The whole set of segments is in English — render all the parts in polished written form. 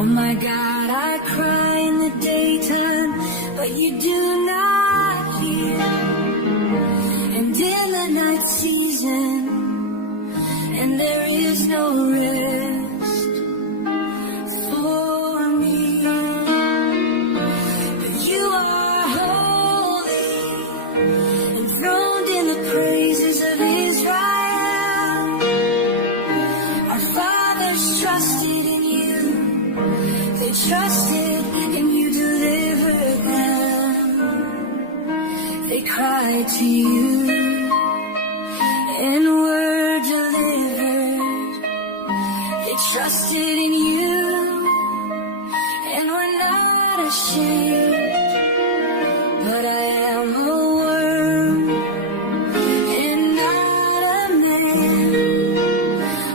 Oh my God, I cry in the daytime, but you do not hear. And in the night season, and there is no rest for me. But you are holy, enthroned in the praises of Israel. Our fathers trusted in you. They trusted and you delivered them. They cried to you and were delivered. They trusted in you and were not ashamed. But I am a worm and not a man,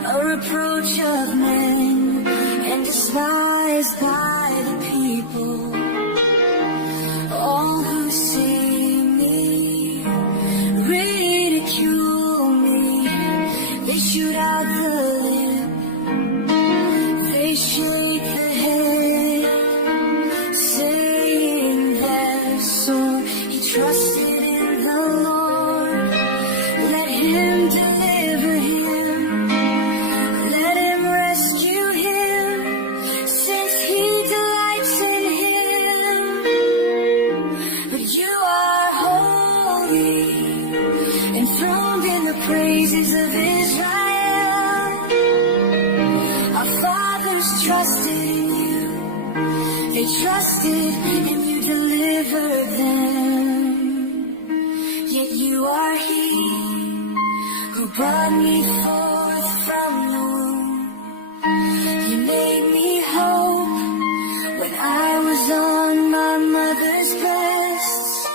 a reproach of men and despised by the people. All who see me ridicule me. They shoot out the lip, they shake the head, saying that so he trusted in the Lord. Let him deliver him, let him rescue him, since he delights in him. But you are holy, enthroned in the praises of Israel. Our fathers trusted in you. They trusted and you delivered them. Yet you are he who brought me forth from the womb. You made me hope when I was on my mother's breast.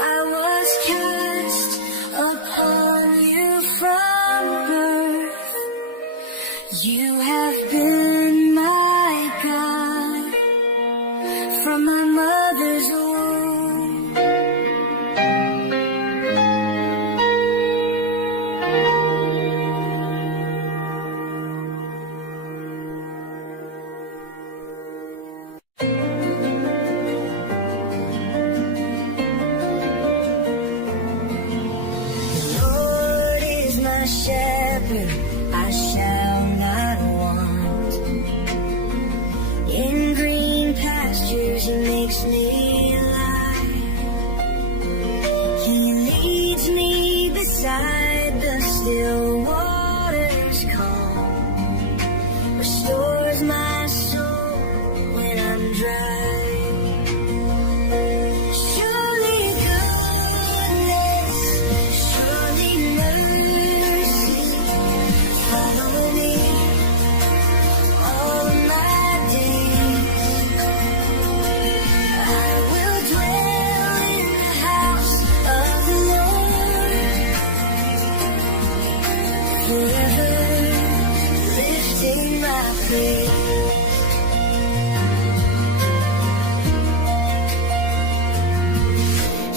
I was cast upon you from birth. You have been my God from my mother's womb. The Lord is my shepherd, I shall not want. In green pastures he makes me lie. He leads me beside the still waters calm. Restores my soul when I'm dry. Surely goodness, surely mercy follow me all my days. I will dwell in the house of the Lord forever, lifting my praise.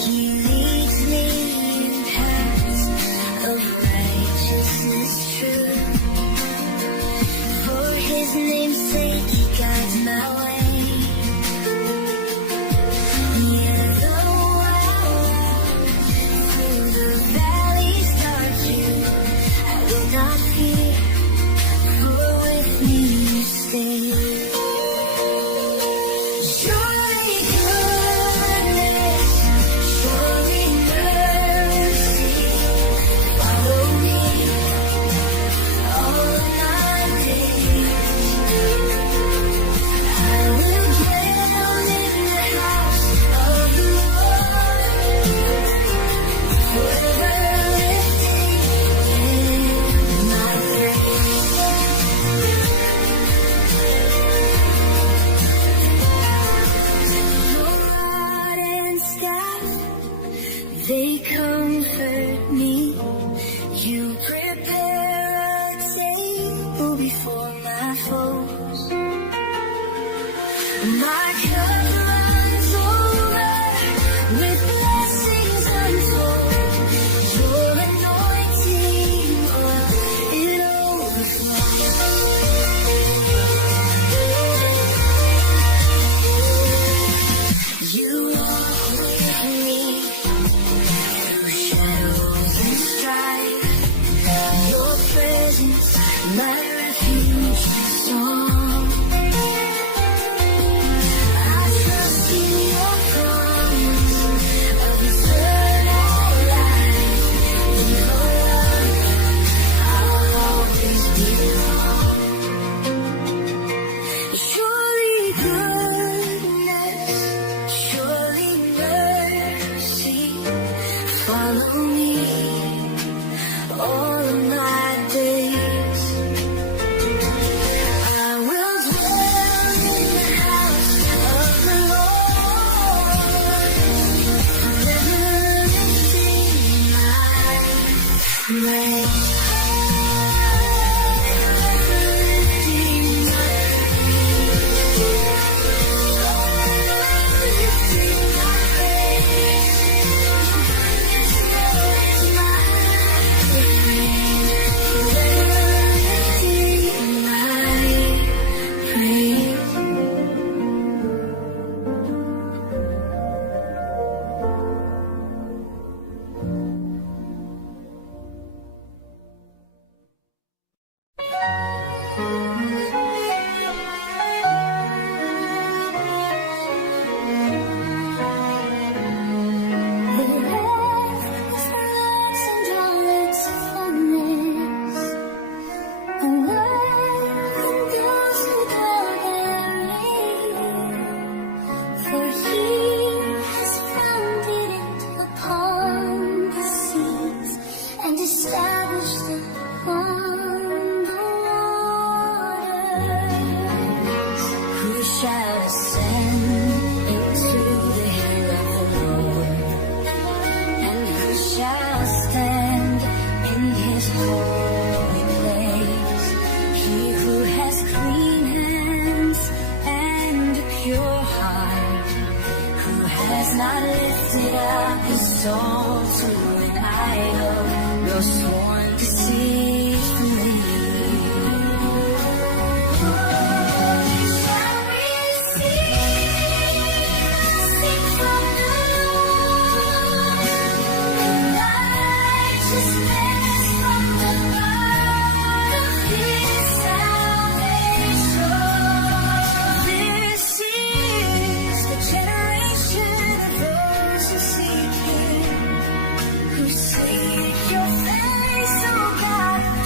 He leads me in paths of righteousness true. For his name's sake he guides my way. Yea, though I walk through the valley's dark view, I will not fear, for with me you stay. Surely goodness, surely mercy follow me all my days. I will dwell in the house of the Lord forever, lifting my praise. Your rod and staff, they comfort me. You prepare a table before my foes. My cup runs over with blessings untold. Your anointing oil, it overflows. Surely goodness, surely mercy follow me all of my days. I will dwell in the house of the Lord, forever lifting my praise. Not lifted up his soul to an idol, nor sworn deceitfully. Shall we sing from the Lord, righteousness from the God of his salvation? This is the generation who seek your face, oh God.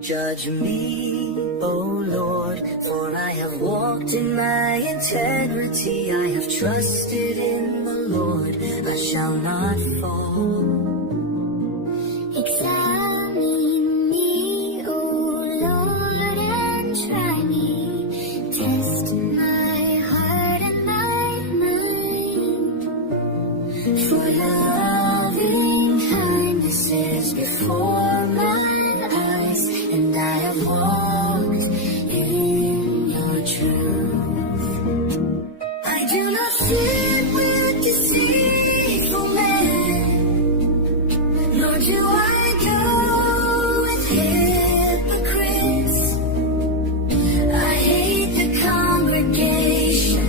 Judge me, O Lord, for I have walked in my integrity. I have trusted in the Lord, I shall not fall. Examine me, O Lord, and try me. Test my heart and my mind. For loving kindness is before my eyes, and I have walked in your truth. I do not sit with deceitful men, nor do I go with hypocrites. I hate the congregation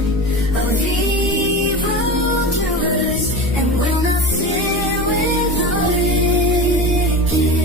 of evildoers, and will not sit with the wicked.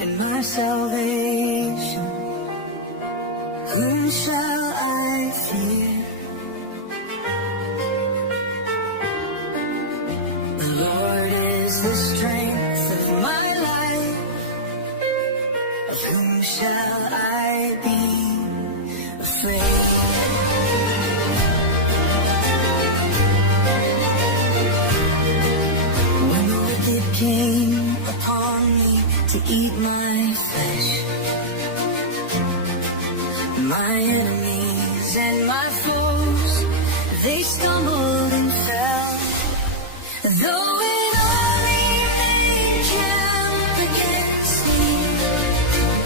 and my salvation. Whom shall I fear? The Lord is the strength of my life. Of whom shall I be afraid? When the wicked came upon me to eat my flesh, my enemies and my foes, they stumbled and fell. Though it only may camp against me,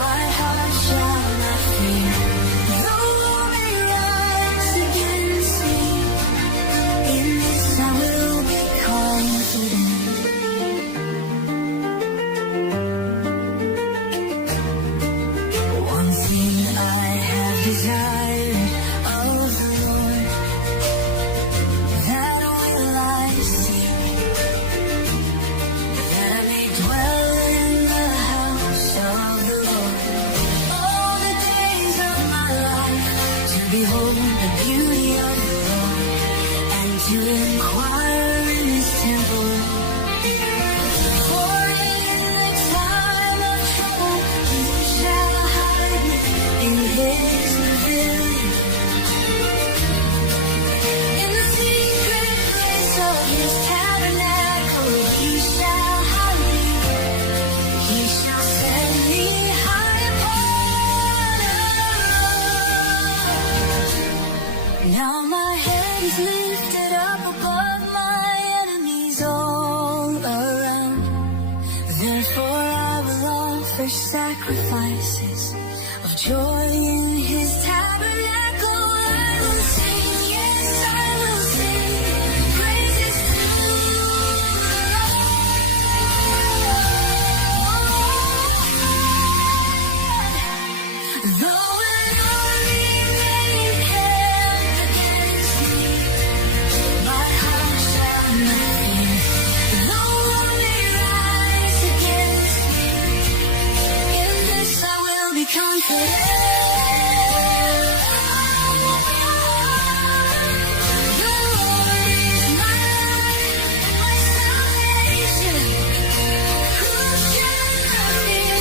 my heart shall not fear. Though they rise against me, in this I will be confident. One thing I have desired of the Lord, that will I seek, that I may dwell in the house of the Lord all the days of my life, to behold the beauty of the Lord, and to inquire in His temple. For in the time of trouble, He shall hide me in His pavilion. In the secret place of His tabernacle, He shall hide me. He shall set me high upon a rock. Now my hands lifted up above my enemies all around. Therefore I will offer sacrifices of joy in His tabernacle. I will sing, yes, I will sing praises to the Lord. Though an army may encamp against me, my heart shall not fear. Though war may rise against me, in this I will be confident. The Lord is my light and my salvation. Whom shall I fear?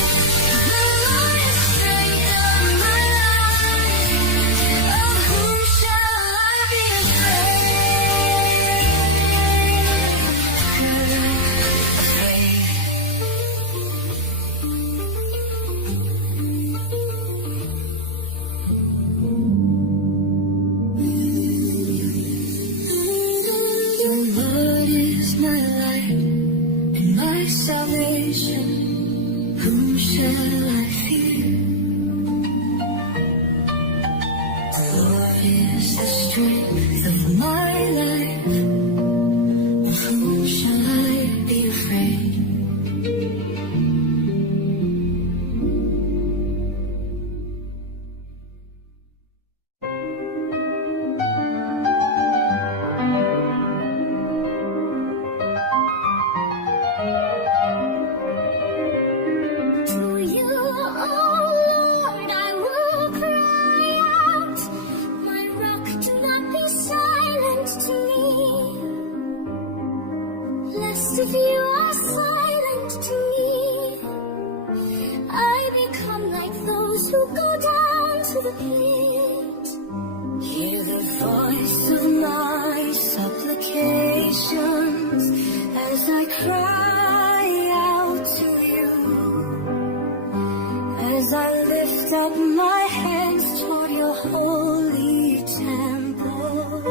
The Lord is the strength of my life. Of whom shall I be The Lord is my light and my salvation. Whom shall I fear? The Lord is the strength of my life. Of whom shall I be afraid? To you, oh Lord, I will cry out. My rock, do not be silent to me. Lest if you are silent to me, I become like those who go down to the pit. Hear the voice of my supplications as I cry out to you, as I lift up my hands toward your holy temple.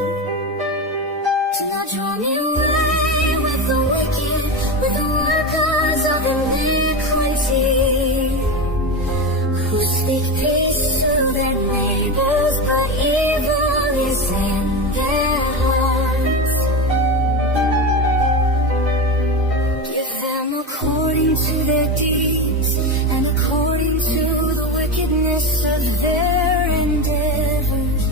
Do not draw me away with the wicked, with the workers of iniquity, who speak peace to their neighbors, but evil is in their hearts. Give them according to their deeds and according to the wickedness of their endeavors.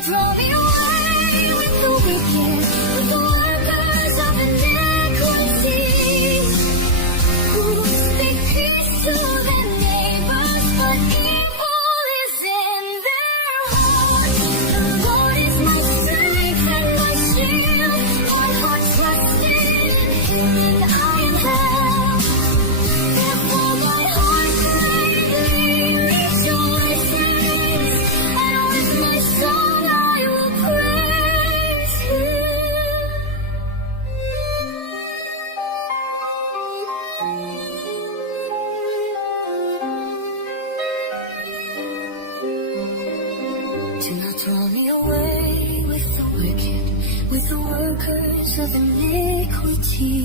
not draw me away with the wicked, with the workers of iniquity, who speak peace to their neighbors, but evil is in their hearts. The Lord is my strength and my shield, my heart trusted in Him, and I am held. Therefore my heart greatly rejoices, and with my song I will praise Him. Do not draw me away with the wicked, with the workers of iniquity,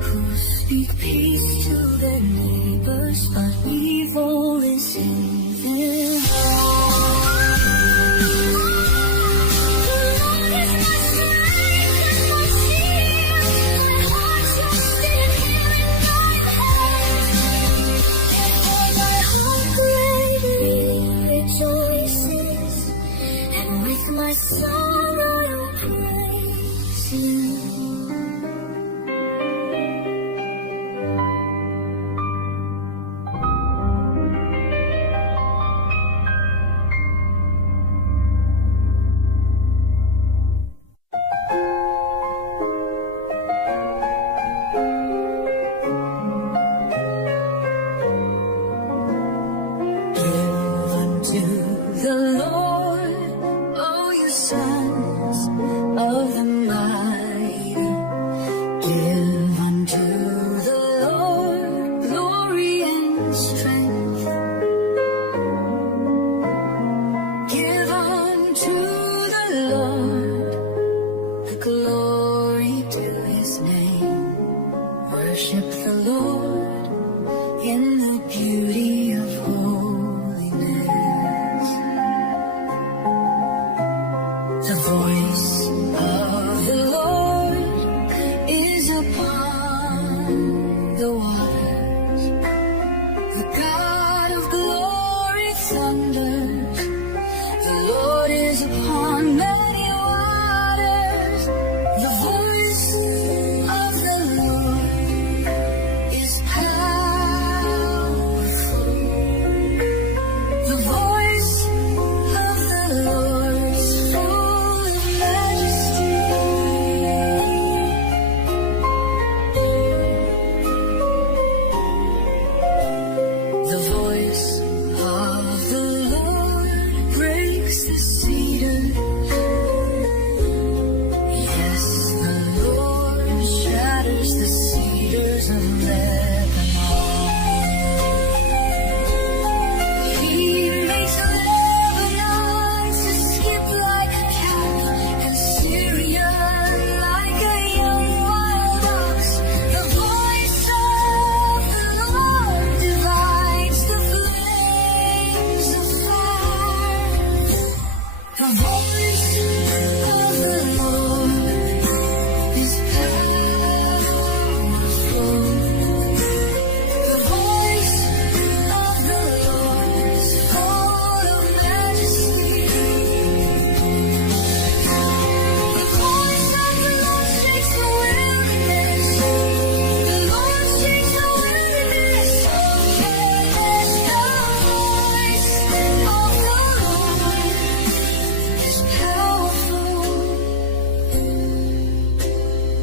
who speak peace to their neighbors, but evil is in their hearts. The Lord is my strength and my shield, my heart trusted in Him, and I am held. Therefore my heart greatly rejoices, and with my song I will praise Him. Give unto the Lord, O you sons of the mighty. Give unto the Lord glory and strength. Give unto the Lord the glory to His name. Worship the Lord in the beauty of holiness. The voice of the Lord is upon the waters. The God of glory thunders. The Lord is upon many waters. The voice of the Lord is powerful. The voice of the Lord is full of majesty. The voice of the Lord breaks the cedar. Yes, the Lord shatters the cedars of Lebanon. He makes Lebanon to skip like a calf, and Syria like a young wild ox. The voice of the Lord divides the flames of fire. The voice of the Lord is powerful. The voice of the Lord is full of majesty. The voice of the Lord shakes the wilderness. The Lord shakes the wilderness. Yes, the voice of the Lord is powerful.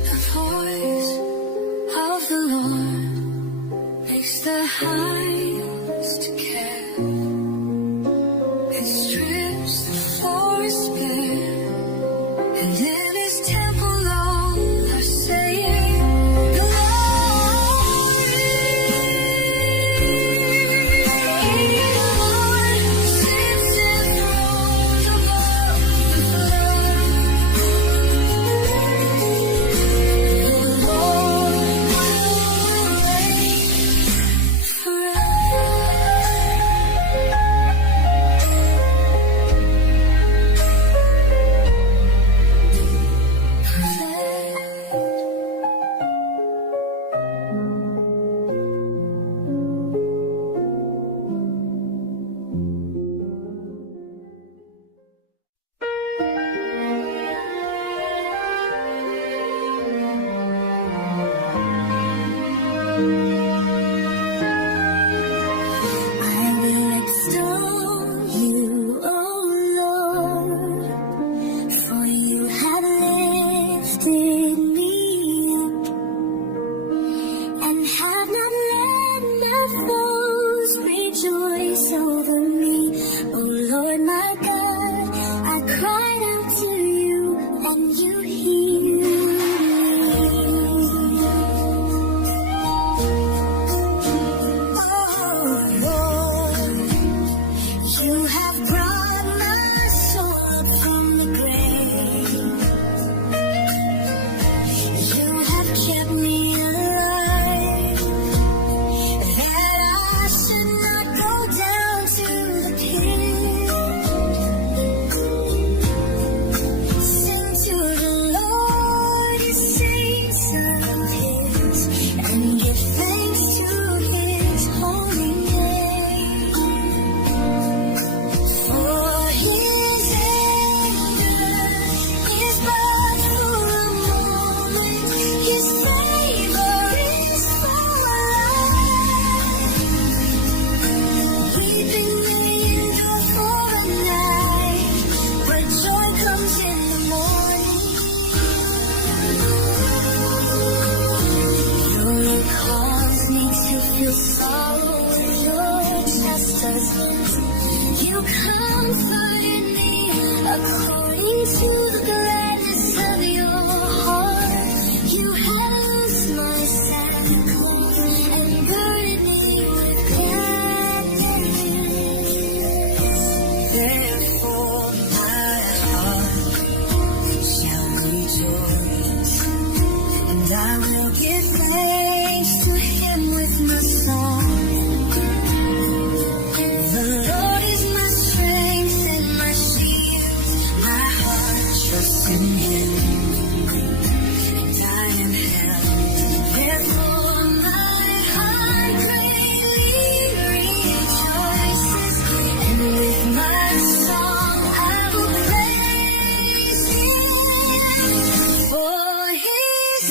The voice of the Lord makes the highest care. It strips the forest bare, and in His temple all are saying, Glory. The Lord sits enthroned above the flood. The Lord will reign forever. my foes rejoice over me. Oh Lord my God, I cried out to you and you healed me. Oh Lord, you have brought my soul up from the grave. You have kept me alive, that I should not go down to the pit. Sing to the Lord, you saints of his, and give thanks to his holy name. For his anger is but for a moment, his favor is for life. Weeping may endure for a night, but joy comes in the morning. You cause me to feel sorrow with your chastisement. You comforted me according to the gladness of your heart. You have loosed my shackles and girded me with gladness. Therefore my heart shall rejoice, and I will give thanks to him with my song. The Lord is my strength and my shield. My heart trusts in him, and I am held. Therefore my heart greatly rejoices, and with my song I will praise him. For his